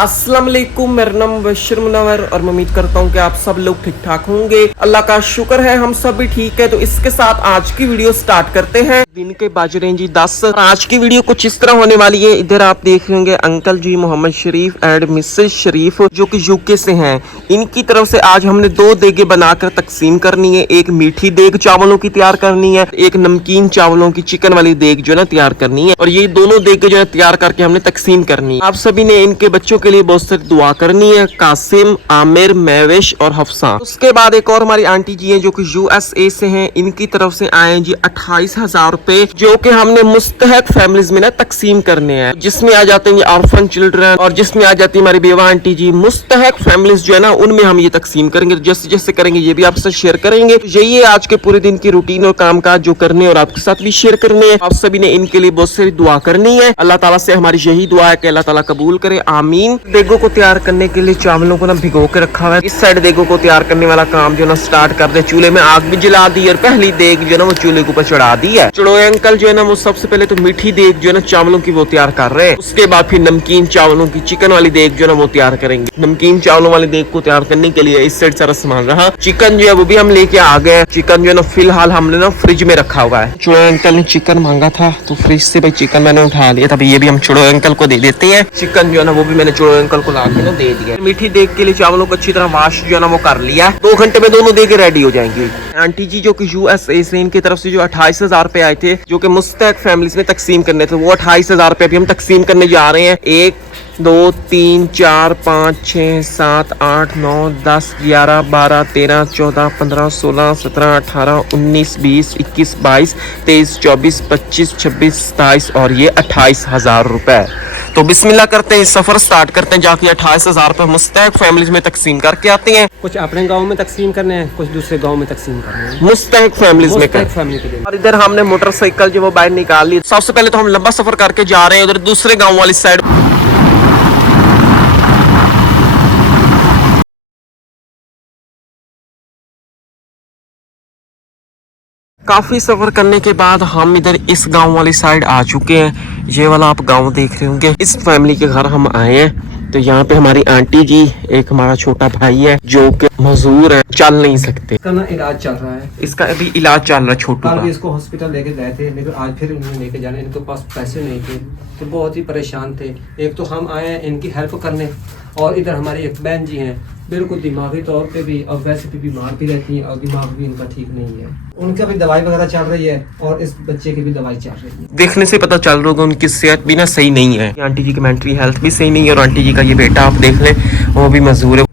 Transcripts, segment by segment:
अस्सलाम वालेकुम, मेरा नाम बशीर मुनव्वर और मैं उम्मीद करता हूँ कि आप सब लोग ठीक ठाक होंगे। अल्लाह का शुक्र है हम सब भी ठीक है। तो इसके साथ आज की वीडियो स्टार्ट करते हैं। दिन के बज रहे हैं जी 10। आज की वीडियो कुछ इस तरह होने वाली है। इधर आप देख रहे होंगे uncle ji Mohammad Sharif and Mrs Sharif जो कि यूके से हैं। इनकी तरफ से आज हमने 2 देगे बनाकर तकसीम करनी है। एक मीठी देग चावलों की तैयार करनी है, एक नमकीन चावलों की चिकन वाली देग जो है ना तैयार करनी है। और ये दोनों देगे जो है तैयार करके हमने तकसीम करनी है। आप सभी ने इनके बच्चों के लिए बहुत सारी दुआ करनी है, कासिम, आमिर, महविश और हफ्सा। उसके बाद एक और हमारी आंटी जी हैं जो कि USA से हैं। इनकी तरफ से आए जी 28,000 रुपए जो कि हमने मुस्तहक फैमिलीज में ना तकसीम करने हैं, जिसमें आ जाते हैं ऑर्फन चिल्ड्रन और जिसमें आ जाती है हमारी बेवा आंटी जी। मुस्तहक फैमिलीज जो है ना उनमें हम ये तकसीम करेंगे। जैसे जैसे करेंगे ये भी आपसे शेयर करेंगे। यही है आज के पूरे दिन की रूटीन और काम काज जो करने और आपके साथ भी शेयर करने हैं। आप सभी ने इनके लिए बहुत सारी दुआ करनी है। अल्लाह ताला से हमारी यही दुआ है कि अल्लाह ताला कबूल करे, आमीन। देगों को तैयार करने के लिए चावलों को ना भिगो के रखा हुआ है। इस साइड देगों को तैयार करने वाला काम जो ना स्टार्ट कर दे। चूल्हे में आग भी जला दी और पहली देग जो है ना वो चूल्हे के ऊपर चढ़ा दी है। चढ़ोए अंकल जो है ना वो सबसे पहले तो मीठी देग जो है ना चावलों की वो तैयार कर रहे हैं। उसके बाद फिर नमकीन चावलों की चिकन वाली देग जो है ना वो तैयार करेंगे। नमकीन चावलों वाली देग को तैयार करने के लिए इस साइड सारा सामान रहा। चिकन जो है वो भी हम लेके आ गए। चिकन जो है ना फिलहाल हमने ना फ्रिज में रखा हुआ है। चढ़ोए अंकल ने चिकन मांगा था तो फ्रिज से भाई चिकन मैंने उठा लिया था। ये भी हम चढ़ोए अंकल को दे देते हैं। चिकन जो है ना वो भी मैंने चढ़ोए अंकल को ला के ना दे दिया। मीठी देग के लिए चावलों को अच्छी तरह वाश जो है ना वो कर लिया। 2 घंटे में दोनों देगे रेडी हो जाएंगी। आंटी जी जो कि USA से, इनकी तरफ से जो 28,000 रुपए आए थे जो कि मुस्तहक फैमिलीज में तकसीम करने थे, वो 28,000 रुपए भी हम तकसीम करने जा रहे हैं। 1 2 3 4 5 6 7 8 9 10 11 12 13 14 15 16 17 18 19 20 21 22 23 24 25 26 27 और ये 28,000 रुपए। तो बिस्मिल्लाह करते हैं, सफर स्टार्ट करते हैं। जाके 28,000 रुपए मुस्तहक फैमिलीज में तकसीम करके आते हैं। कुछ अपने गांव में तकसीम करने हैं, कुछ दूसरे गांव में तकसीम करने हैं, मुस्तहक फैमिलीज में कर। फैमिली के लिए। और इधर हमने मोटरसाइकिल जो वो बाहर निकाल ली। सबसे पहले तो हम लंबा सफर करके जा रहे हैं उधर दूसरे गाँव वाली साइड। काफी सफर करने के बाद हम इधर इस गांव वाली साइड आ चुके हैं। ये वाला आप गांव देख रहे होंगे। इस फैमिली के घर हम आए हैं। तो यहाँ पे हमारी आंटी जी, एक हमारा छोटा भाई है जो कि मजदूर है, चल नहीं सकते। इसका ना इलाज चल रहा है। इसका अभी इलाज चल रहा है छोटू का। इसको हॉस्पिटल लेके गए थे लेकिन आज फिर उन्होंने लेके जाने, इनके पास पैसे नहीं थे तो बहुत ही परेशान थे। एक तो हम आए हैं इनकी हेल्प करने और इधर हमारी एक बहन जी हैं बिल्कुल दिमागी तौर पे भी और वैसे भी बीमार भी रहती हैं और दिमाग भी इनका ठीक नहीं है। उनका भी दवाई वगैरह चल रही है और इस बच्चे की भी दवाई चल रही है। देखने से पता चल रहा होगा उनकी सेहत भी ना सही नहीं है। आंटी जी की मेंटली हेल्थ भी सही नहीं है और आंटी जी का ये बेटा आप देख लें वो भी मजदूर है।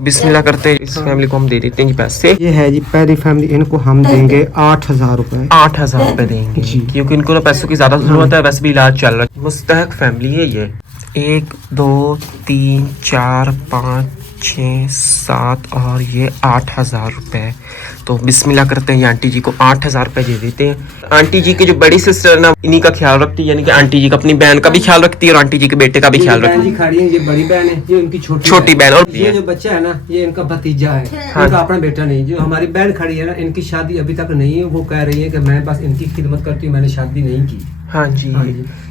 बिस्मिल्लाह करते हैं। इस फैमिली को हम दे देते हैं जी पैसे। ये है जी पहली फैमिली, इनको हम देंगे 8,000 रुपए। 8,000 रुपए देंगे जी, क्योंकि इनको ना पैसों की ज्यादा जरूरत है। वैसे भी इलाज चल रहा है। मुस्तहक फैमिली है ये। 1 2 3 4 5 6 7 और ये 8,000 रुपए। तो बिस्मिल्लाह करते हैं। आंटी जी को 8,000 रुपए दे देते हैं। आंटी जी की जो बड़ी सिस्टर ना इन्हीं का ख्याल रखती है, यानी कि आंटी जी का अपनी बहन का भी ख्याल रखती है और आंटी जी के बेटे का भी ख्याल रखती है। खड़ी है, ये बड़ी बहन है, ये उनकी छोटी बहन। और ये जो बच्चा है ना ये इनका भतीजा है, इनका अपना बेटा नहीं। जो हमारी बहन खड़ी है ना इनकी शादी अभी तक नहीं है। वो कह रही है कि मैं बस इनकी खिदमत करती हूँ, मैंने शादी नहीं की। हाँ जी।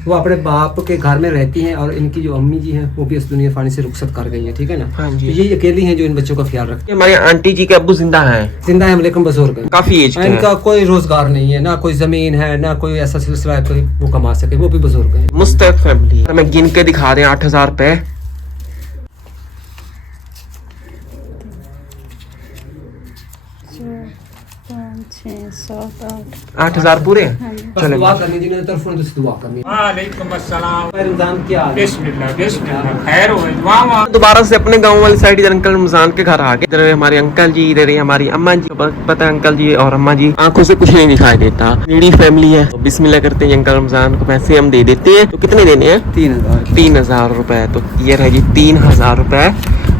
वो अपने बाप के घर में रहती हैं और इनकी जो अम्मी जी हैं वो भी इस दुनिया फानी से रुखसत कर गई हैं। ठीक है ना। हाँ जी। तो ये अकेली हैं जो इन बच्चों का ख्याल रखती है। हमारी आंटी जी के अब्बू जिंदा हैं, लेकिन बुजुर्ग हैं, काफी एज के इनका कोई रोजगार नहीं है, ना कोई जमीन है, ना कोई ऐसा सिलसिला है कोई वो कमा सके। वो भी बुजुर्ग हैं। मुस्तहक फैमिली। हमें गिन के दिखा दें 8,000 रुपए। 8,000 पूरे। चलो दुआ करनी जी, मेरी तरफ से दुआ करनी। वालेकुम अस्सलाम। रमजान क्या बिस्मिल्लाह बिस्मिल्लाह खैर हो दुआ। दोबारा से अपने गांव वाली साइड इधर अंकल रमजान के घर आ गए। इधर हमारे अंकल जी, इधर हमारी अम्मा जी। पता है अंकल जी और अम्मा जी आंखों से कुछ नहीं दिखाई देता, नीडी फैमिली है। तो बिस्मिल्लाह करते हैं। अंकल रमजान को पैसे हम दे देते हैं। तो कितने देने हैं? 3,000 रुपए। तो ये है जी 3,000 रुपए।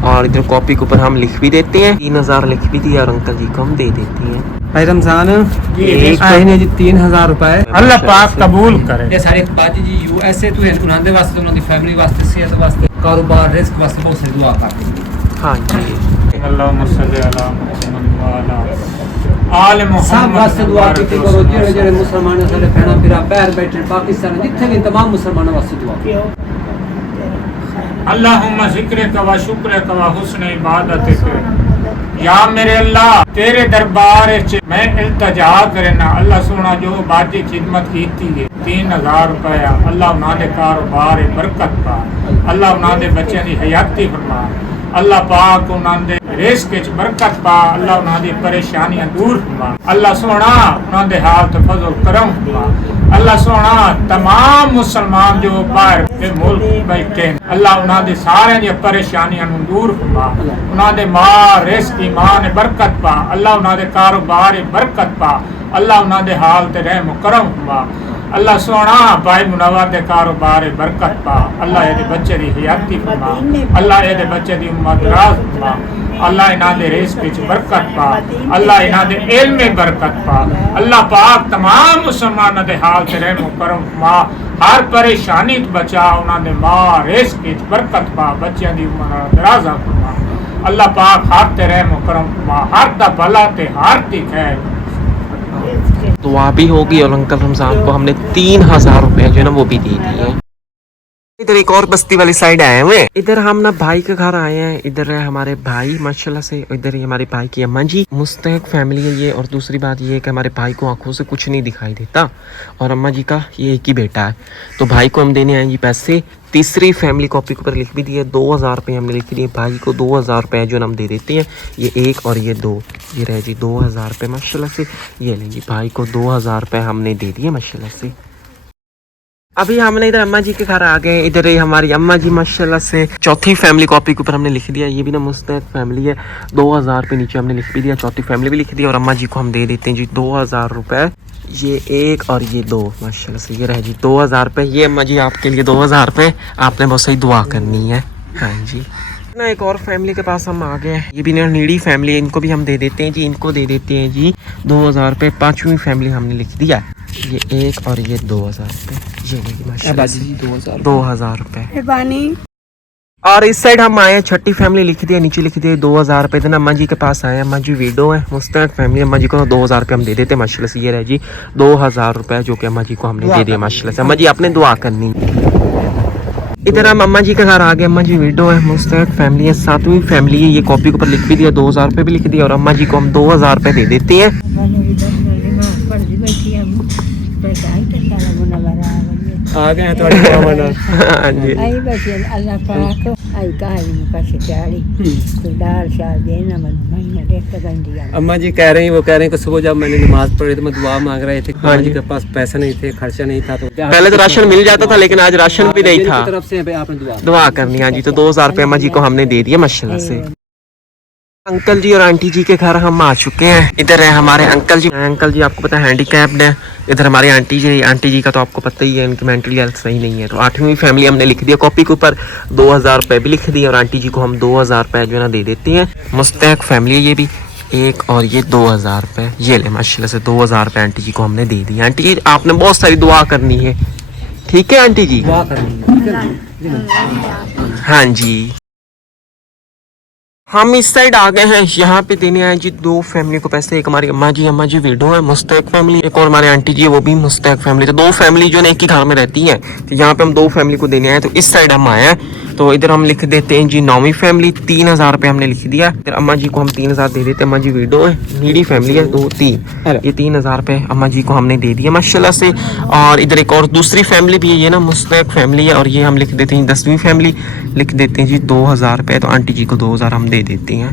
और इधर कॉपी के ऊपर हम लिख भी देते हैं। 3,000 लिख भी दिया और अंकल जी को हम दे देते हैं। भाई रमजान एक महीने जी 3,000 रुपए अल्लाह पाक कबूल करे। ये सारे बाजी जी USA तो है उन्हां दे वास्ते, उन्हां दी फैमिली वास्ते, सेहत वास्ते, कारोबार, रिस्क वास्ते बहुत सारी दुआ करते हैं। हाँ जी। अल्लाहुम्मा सल्ली अला मुहम्मद व अला आल सब मोहम्मद वास्ते दुआ की करो जेड़े जेड़े मुसलमान सारे भैणा भरा बाहर बैठे पाकिस्तान जिथे भी तमाम मुसलमानों वास्ते दुआ अल्लाहुम्मा ज़िक्रिक व शुक्रिक व हुस्न इबादतिक। या मेरे अल्लाह तेरे दरबार च मैं इल्तजा करना अल्लाह सोना जो बाजी खिदमत कीती है 3000 रुपया अल्लाह उन्हां दे कारोबार बरकत पा अल्लाह उन्हां दे बच्चों की हयाती फरमा अल्लाह पाक उन्हां दे रिज़्क़ च बरकत पा अल्लाह उन्हां दी परेशानियां दूर फरमा अल्लाह सोना उन्हां दे हाल ते फजल करम फरमा अल्लाह सोना तमाम मुसलमान जो बाहर के मुल्क बैठे अल्लाह उन्हां दे सारे दी परेशानियां नूं दूर फरमा उन्हां दे माल रिज़्क़ ईमान बरकत पा अल्लाह उन्हां दे कारोबार बरकत पा अल्लाह उन्हां दे हाल ते रहम करम फरमा अल्लाह सोना भाई मुनव्वर दे कारोबार बरकत पा अल्लाह ये बच्चे दी हयाती फरमा अल्लाह ये बच्चे दी उम्र दराज फरमा अल्लाह इन्हां दे रिज़्क़ विच बरकत पा अल्लाह इन्हां दे इल्म में बरकत पा अल्लाह पाक तमाम मुसलमानां दे हाल ते रहम करम फरमा हर परेशानी तो बचा उन्हां दे माल रिज़्क़ विच बरकत पा बच्चों दी उम्र दराज फरमा अल्लाह पाक हर ते रहम करम फरमा हर दा भला ते हर दी खैर दुआ भी होगी और अंकल रमजान को हमने 3000 रुपए जो है ना वो भी दे दिए। इधर एक और बस्ती वाली साइड आए हुए इधर हम ना भाई के घर आए हैं इधर है हमारे भाई माशाल्लाह से इधर ही हमारे भाई की अम्मा जी मुस्तैक फैमिली है ये और दूसरी बात ये है कि हमारे भाई को आंखों से कुछ नहीं दिखाई देता और अम्मा जी का ये एक ही बेटा है तो भाई को हम देने आएंगे पैसे तीसरी फैमिली कॉपी के ऊपर लिख भी दिए 2000 रुपये हमने लिख दिए भाई को 2000 रुपये जो हम दे देते हैं ये एक और ये दो ये रह जी 2000 रुपये माशाल्लाह से ये लेंगे भाई को 2000 रुपये हमने दे दिए माशाल्लाह से। अभी हमने इधर अम्मा जी के घर आ गए इधर ही हमारी अम्मा जी माशाल्लाह से चौथी फैमिली कॉपी के ऊपर हमने लिख दिया ये भी ना मुस्तैक फैमिली है 2000 रुपये नीचे हमने लिख भी दिया चौथी फैमिली भी लिख दी और अम्मा जी को हम दे देते हैं जी 2000 रुपये ये एक और ये दो माशाल्लाह से ये रह जी 2000 रुपये ये अम्मा जी आपके लिए 2000 रुपये आपने बहुत सही दुआ करनी है। हाँ जी ना एक और फैमिली के पास हम आ गए ये भी ना नीडी फैमिली है इनको भी हम दे देते हैं जी इनको दे देते हैं जी 2000 रुपये पांचवी फैमिली हमने लिख दिया ये एक और ये 2000 रुपये ये माशाल्लाह से 2000 रुपये। और इस साइड हम आए छठी फैमिली लिख दिया नीचे लिख दिया 2000 रुपये इधर अम्मा जी के पास आए अम्मा जी विडो है मुस्तैक फैमिली अम्मा जी को 2000 रुपये हम दे देते माशाल्लाह से ये रह जी 2000 रुपये जो कि अम्मा जी को हमने दे दिया माशाल्लाह से अम्मा जी आपने दुआ करनी। इधर हम अम्मा जी के घर आ गए अम्मा जी विडो है मुस्तैक फैमिली है सातवीं फैमिली है ये कॉपी के ऊपर लिख भी दिया 2000 रुपये भी लिख दिया और अम्मा जी को हम 2000 रुपये दे देते हैं। आ गए हैं थोड़ी हाँ जी आई बच्चे अल्लाह पाक आई कहानी में पास चाड़ी तो दाल शाल देना महीना देख गंदिया अम्मा जी कह रही हैं वो कह रहे हैं कि सुबह जब मैंने नमाज पढ़ी तो मैं दुआ मांग रहे थे अम्मा जी के पास पैसे नहीं थे खर्चा नहीं था तो पहले तो राशन मिल जाता था लेकिन आज राशन भी नहीं था तरफ से आपने दुआ करनी हाँ जी तो 2000 रुपये अम्मा जी को हमने दे दिया माशाल्लाह से। अंकल जी और आंटी जी के घर हम आ चुके हैं इधर है हमारे अंकल जी आपको पता है हैंडीकैप्ड है इधर हमारी आंटी जी का तो आपको पता ही है इनकी मेंटली हेल्थ सही नहीं है तो 8वीं फैमिली हमने लिख दिया कॉपी के ऊपर 2000 रुपये भी लिख दिया और आंटी जी को हम 2000 रुपये जो है ना दे देते हैं। मुस्तैक फैमिली है ये भी एक और ये 2000 रुपये ये ले माशाल्लाह से 2000 रुपये आंटी जी को हमने दे दिए। आंटी जी आपने बहुत सारी दुआ करनी है ठीक है आंटी जी दुआ करनी हाँ जी। हम इस साइड आ गए हैं यहाँ पे देने आए जी दो फैमिली को पैसे एक हमारी अम्मा जी विडो है मुस्तैक फैमिली एक और हमारे आंटी जी है वो भी मुस्तैक फैमिली तो दो फैमिली जो है एक ही घर में रहती है तो यहाँ पे हम दो फैमिली को देने आए तो इस साइड हम आए हैं तो इधर हम लिख देते हैं जी 9वीं फैमिली 3000 रुपये हमने लिख दिया इधर अम्मा जी को हम 3000 दे देते हैं अम्मा जी विडो है नीडी फैमिली है 2-3 ये 3000 रुपये अम्मा जी को हमने दे दिया माशाल्लाह से। और इधर एक और दूसरी फैमिली भी है ये ना मुस्तैक फैमिली है और ये हम लिख देते हैं 10वीं फैमिली लिख देते हैं जी 2000 रुपये तो आंटी जी को 2000 हम दे देते हैं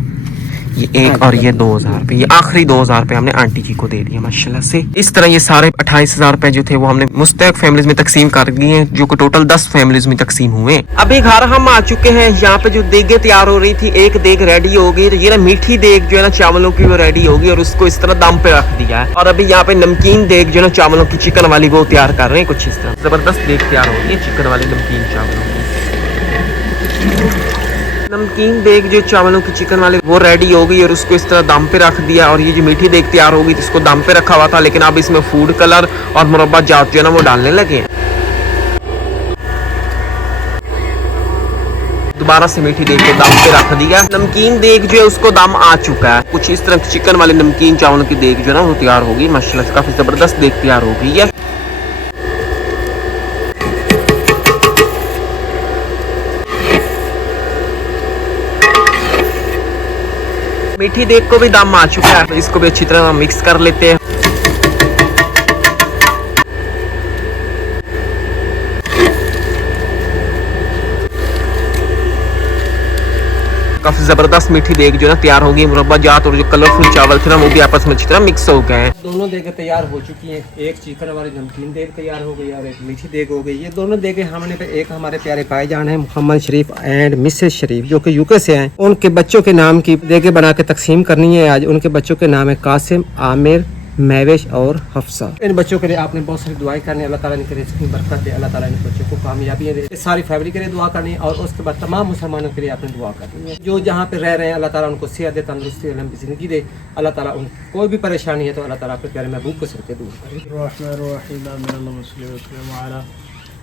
ये एक और ये 2000 रुपये ये आखिरी 2000 रुपये हमने आंटी जी को दे दिया माशाल्लाह से। इस तरह ये सारे 28000 रुपये जो थे वो हमने मुस्तैक फैमिलीज में तकसीम कर दिए हैं जो कि टोटल 10 फैमिलीज में तकसीम हुए। अभी घर हम आ चुके हैं यहाँ पे जो देगे तैयार हो रही थी एक देग रेडी हो गई तो ये ना मीठी देग जो है ना चावलों की वो रेडी होगी और उसको इस तरह दम पे रख दिया है और अभी यहाँ पे नमकीन देग जो है ना चावलों की चिकन वाली वो तैयार कर रहे हैं कुछ इस तरह जबरदस्त देग तैयार हो गई है चिकन वाली नमकीन चावलों की। नमकीन देग जो चावलों की चिकन वाले वो रेडी हो गई और उसको इस तरह दम पे रख दिया और ये जो मीठी देग तैयार होगी तो इसको दम पे रखा हुआ था लेकिन अब इसमें फूड कलर और मुरब्बा जात जो है ना वो डालने लगे हैं। दोबारा से मीठी देग को दम पे रख दिया। नमकीन देग जो है उसको दम आ चुका है। कुछ इस तरह चिकन वाले नमकीन चावलों की देग जो है ना वो तैयार होगी। माशाल्लाह से काफी जबरदस्त देग तैयार हो गई है। मीठी देग को भी दम आ चुका है, इसको भी अच्छी तरह मिक्स कर लेते हैं। काफी जबरदस्त मीठी देग जो है ना तैयार होगी। मुरब्बा जात और जो कलरफुल चावल थे ना वो भी आपस में अच्छी तरह मिक्स हो गए हैं। दोनों देगें तैयार हो चुकी हैं। एक चिकन वाली नमकीन देग तैयार हो गई और एक मीठी देग हो गई। ये दोनों देगें हमने पे एक हमारे प्यारे भाईजान है मोहम्मद शरीफ एंड मिसेस शरीफ जो कि यूके से हैं, उनके बच्चों के नाम की देगें बना के तकसीम करनी है आज। उनके बच्चों के नाम है कासिम, आमिर, महवेश और हफ्सा। इन बच्चों के लिए आपने बहुत सारी दुआएं करनी है। अल्लाह ताला इनके रिज़्क़ में बरकत दे, अल्लाह ताला इन बच्चों को कामयाबी दे। इस सारी फैमिली के लिए दुआ करनी है और उसके बाद तमाम मुसलमानों के लिए आपने दुआ करनी है। जो जहाँ पे रह रहे हैं अल्लाह ताला उनको सेहत दे, तंदुरुस्ती, लंबी ज़िंदगी दे। अल्लाह ताला उन कोई भी परेशानी है तो अल्लाह ताला अपने प्यारे महबूब को सिर पे दूर करे।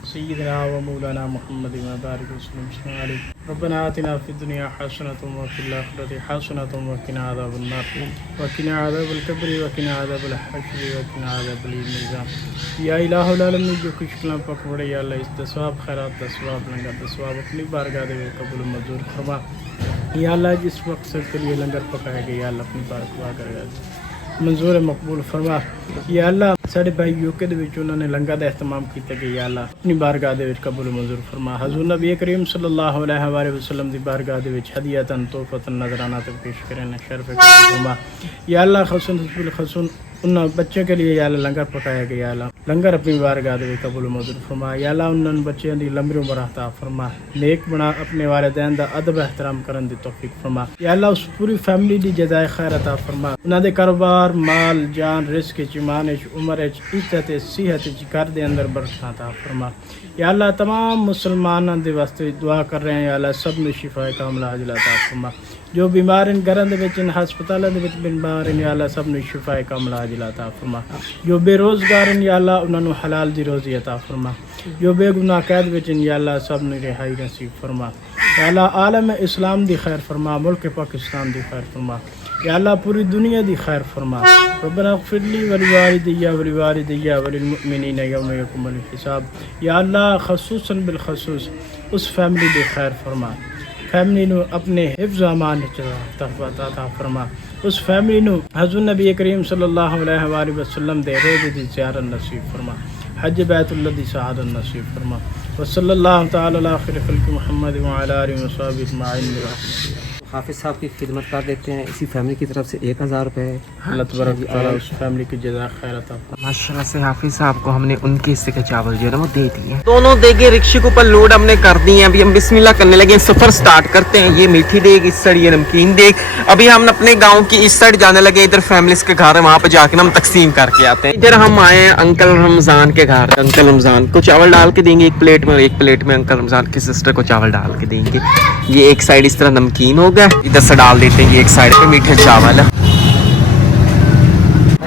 सय्यदना व मौलाना मुहम्मद व बारिक वसल्लम अलैहि रब्बना आतिना फिद दुनिया हसनतुम व फिल आखिरति हसनतुम व किना अज़ाबन नार व किना अज़ाबल कब्र व किना अज़ाबल हश्र व किना अज़ाबल मीज़ान। या इलाहुल आलमीन जो कुछ कलाम पक पड़े या अल्लाह इस दसवाब खैरात दसवाब लंगर दसवाब अपनी बारगाह दे कबूल मंजूर फरमा। या अल्लाह जिस मकसद के लिए लंगर पकाया गया या अल्लाह अपनी बारगाह करेगा मंजूर मकबूल फरमा। या अल्लाह साढ़े भाई यूके दे विच उन्होंने लंगर का एहतमाम किया गया या अल्लाह अपनी बारगाह दे विच कबूल मंजूर फरमा। हजूर नबी करीम सल्लल्लाहु अलैहि वसल्लम दी बारगाह दे विच हदियतन तोहफतन नजराना तक पेश करें शर्फ फरमा। या अल्लाह खसून हस्बुल खसून उन बच्चों के लिए या अल्लाह लंगर पकाया गया अल्लाह लंगर अपनी बारगाह दे विच कबूल मंजूर फरमा। या अल्लाह उन बच्चों की लंबी उम्र अता फरमा, नेक बना अपने वालिदैन दा अदब एहतराम करन दी तौफीक फरमा। या अल्लाह उस पूरी फैमिली दी जज़ाए खैर अता फरमा। उन्हां दे कारोबार माल जान रिस्क ईमान उम्र इज्जत सेहत घर दे अंदर बरकत अता फरमा। या अल्लाह तमाम मुसलमानों दे वास्ते दुआ कर रहे हैं या अल्लाह सब नूं शिफा कामला अजल अता फरमा। जो बीमार इन घरों के हस्पतालों के बीमार इन या अल्लाह सब नूं शिफा कामला अजल अता फरमा। जो बेरोजगार इन या अल्लाह उन्होंने हलाल दी रोजी अता फरमा। जो बेगुनाह कैद विच इन या अल्लाह सब नूं रिहाई नसीब फरमा। या अल्लाह आलम इस्लाम दी खैर फरमा, मुल्क पाकिस्तान दी खैर फरमा। या अल्लाह पूरी दुनिया दी खैर फरमा। रब्बना ग़फ़िरली वलिवालिदैया वलिवालिदैया वलिलमुमिनीना यौम यक़ूमुल हिसाब। या अल्लाह खसूसन बिलखसूस उस फैमिली दी खैर फरमा। फैमिली नू अपने हिफ्ज़ अमान अता फरमा। उस फैमिली नू हज़ूर नबी करीम सल्लल्लाहु अलैहि वसल्लम दे रोज़े दी ज़ियारत नसीब फरमा। हज बैतुल्लाह दी सआदत नसीब फरमा। व सल्लल्लाहु तआला अला खैरि खल्क़ि मुहम्मद व अला आलिहि व सहबिहि अजमईन बिरहमतिही। हाफिज़ साहब की खिदमत कर देते हैं इसी फैमिली की तरफ से 1000 रुपये। अल्लाह तबारक व तआला उस फैमिली की जज़ा खैर अता फरमा। माशाल्लाह से हाफिज साहब को हमने उनके हिस्से के चावल जो है ना वो दे दिए। दोनों देगे रिक्शे के ऊपर लोड हमने कर दिए हैं। अभी हम बिस्मिल्लाह करने लगे, सफर स्टार्ट करते हैं। ये मीठी देग इस साइड, ये नमकीन देग। अभी हम अपने गाँव की इस साइड जाने लगे। इधर फैमिलीज के घर है, वहाँ पे जाके हम तकसीम करके आते हैं। इधर हम आए हैं अंकल रमजान के घर। अंकल रमजान को चावल डाल के देंगे एक प्लेट में, और एक प्लेट में अंकल रमजान की सिस्टर को चावल डाल के देंगे। ये एक साइड इस तरह नमकीन हो गया, इधर से डाल देते हैं ये एक साइड पे मीठे चावल।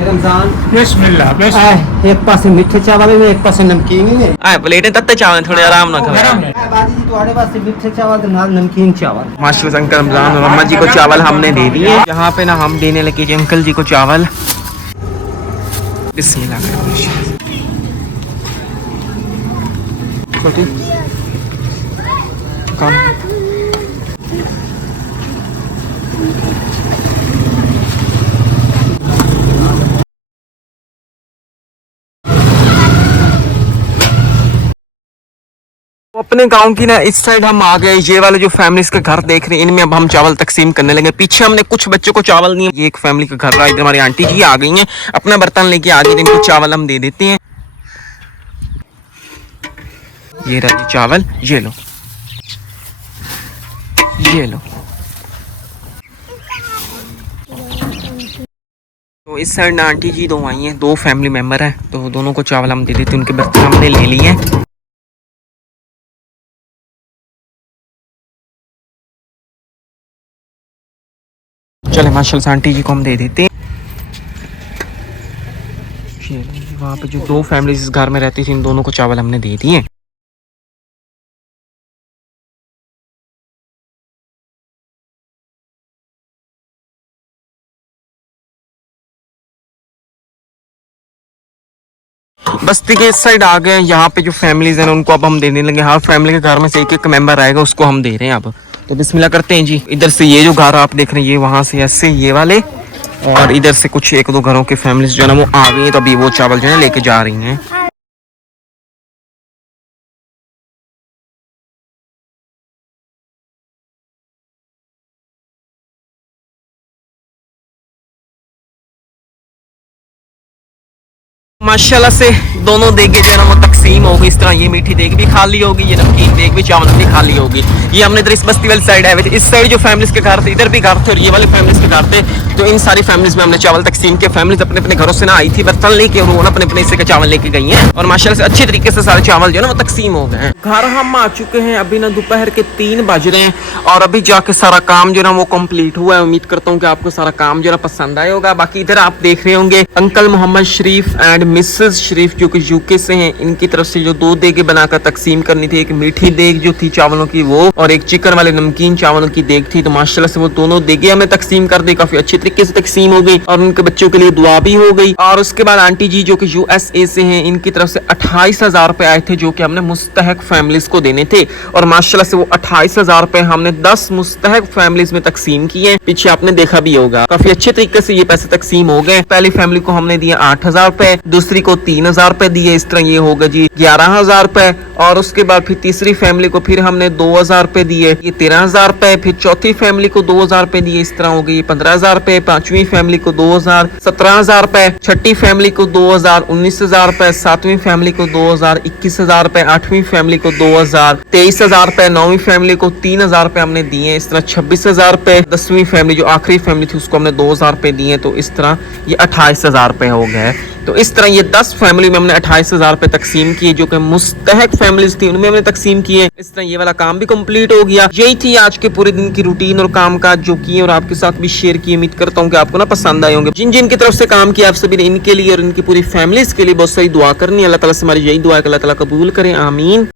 रमजान बिस्मिल्लाह बिस्मिल्लाह। एक पास मीठे चावल है, एक पास नमकीन है। आए प्लेटें तत्ते चावल थोड़े आराम ना खाओ। बाजी जी तुम्हारे पास मीठे चावल नाल नमकीन चावल। माशाल्लाह से अंकल रमजान और अम्मा जी को चावल हमने दे दिए। यहाँ पे ना हम देने लगे जी अंकल जी को चावल। बिस्मिल्लाह अपने गांव की ना इस साइड हम आ गए। ये वाले जो फैमिलीज के घर देख रहे हैं इनमें अब हम चावल तकसीम करने लगे। पीछे हमने कुछ बच्चों को चावल दिए। ये एक फैमिली का घर रहा है, इधर हमारी आंटी जी आ गई हैं, अपना बर्तन लेके आ गई। इनको चावल हम दे देते हैं। ये रहा चावल, ये लो ये लो। तो इस साइड ना आंटी जी दो आई हैं, दो फैमिली मेंबर हैं, तो दोनों को चावल हम दे देते हैं। उनके बर्तन हमने ले लिए हैं। चले माशाल्लाह से आंटी जी को हम दे देते हैं। वहाँ पे जो दो फैमिलीज इस घर में रहती थी, इन दोनों को चावल हमने दे दिए। बस्ती के इस साइड आ गए। यहाँ पे जो फैमिलीज हैं उनको अब हम देने लगे। हर फैमिली के घर में से एक मेंबर आएगा, उसको हम दे रहे हैं अब। तो बिस्मिल्लाह करते हैं जी। इधर से ये जो घर आप देख रहे हैं, ये वहाँ से ऐसे ये वाले, और इधर से कुछ एक दो घरों के फैमिलीज जो है ना वो आ गई है। तो अभी वो चावल जो है लेके जा रही हैं। माशाल्लाह से दोनों देगे जो है ना वो तकसीम हो गई। इस तरह ये मीठी देग भी खाली होगी, ये नमकीन देग भी, चावल भी खाली होगी। ये हमने इधर इस बस्ती वाली साइड है, इस साइड जो फैमिलीज के घर थे, इधर भी घर थे और ये वाले फैमिलीज के घर थे। तो इन सारी फैमिलीज में हमने चावल तकसीम किया। फैमिलीज अपने अपने घरों से ना आई थी बर्तन लेके, और वो अपने अपने हिस्से के चावल लेके गई हैं और माशाल्लाह से अच्छे तरीके से सारे चावल जो है ना वो तकसीम हो गए हैं। घर हम आ चुके हैं, अभी ना दोपहर के 3 बज रहे हैं और अभी जाके सारा काम जो है ना वो कंप्लीट हुआ है। उम्मीद करता हूँ कि आपको सारा काम जो है ना पसंद आया होगा। बाकी इधर आप देख रहे होंगे uncle Mohammad Sharif and Mrs Sharif जो कि यूके से हैं, इनकी तरफ से जो 2 देगे बनाकर तकसीम करनी थी। एक मीठी देग जो थी चावलों की वो, और एक चिकन वाले नमकीन चावलों की देग थी। तो माशाल्लाह से वो दोनों देगे हमें तकसीम कर दी, काफी अच्छी तरीके से तकसीम हो गई और उनके बच्चों के लिए दुआ भी हो गई। और उसके बाद आंटी जी जो कि USA से हैं, इनकी तरफ से 28,000 रुपए आए थे जो कि हमने मुस्तहक फैमिलीज को देने थे। और माशाल्लाह से वो 28,000 रुपए हमने 10 मुस्तहक फैमिलीज में तकसीम किए। पीछे आपने देखा भी होगा, काफी अच्छे तरीके से ये पैसे तकसीम हो गए। पहली फैमिली को हमने दिया 8,000 रुपए, दूसरी को 3,000 रुपए दिए। इस तरह ये होगा जी 11,000 रुपए। और उसके बाद फिर तीसरी फैमिली को फिर हमने 2,000 रुपए दिए, ये 13,000 रुपए। फिर चौथी फैमिली को 2,000 रुपए दिए, इस तरह हो गई 15,000 रुपए। पांचवी फैमिली को 2,000, 17,000 रुपए। छठी फैमिली को 2,000, 19,000 रुपए। सातवीं फैमिली को 2,000, 21,000 रुपए। आठवीं फैमिली को 2,000, 23,000 रुपए। नौवीं फैमिली को 3,000 रुपए हमने दिए, इस तरह 26,000 रुपए। 10वीं फैमिली जो आखिरी फैमिली थी उसको हमने 2,000 रुपए दिए, तो इस तरह ये 28,000 रुपए हो गए। तो इस तरह ये 10 फैमिली में हमने 28,000 रुपए तकसीम किए जो कि मुस्तहक फैमिलीज थी, उनमें हमने तकसीम किए। इस तरह ये वाला काम भी कंप्लीट हो गया। यही थी आज के पूरे दिन की रूटीन और काम काज जो किए और आपके साथ भी शेयर किए। उम्मीद करता हूँ कि आपको ना पसंद आए होंगे। जिन जिन की तरफ से काम किया आप सभी ने इनके लिए और इनकी पूरी फैमिलीज के लिए बहुत सारी दुआ करनी है। अल्लाह ताला से हमारी यही दुआ है कि अल्लाह ताला कबूल करें, आमीन।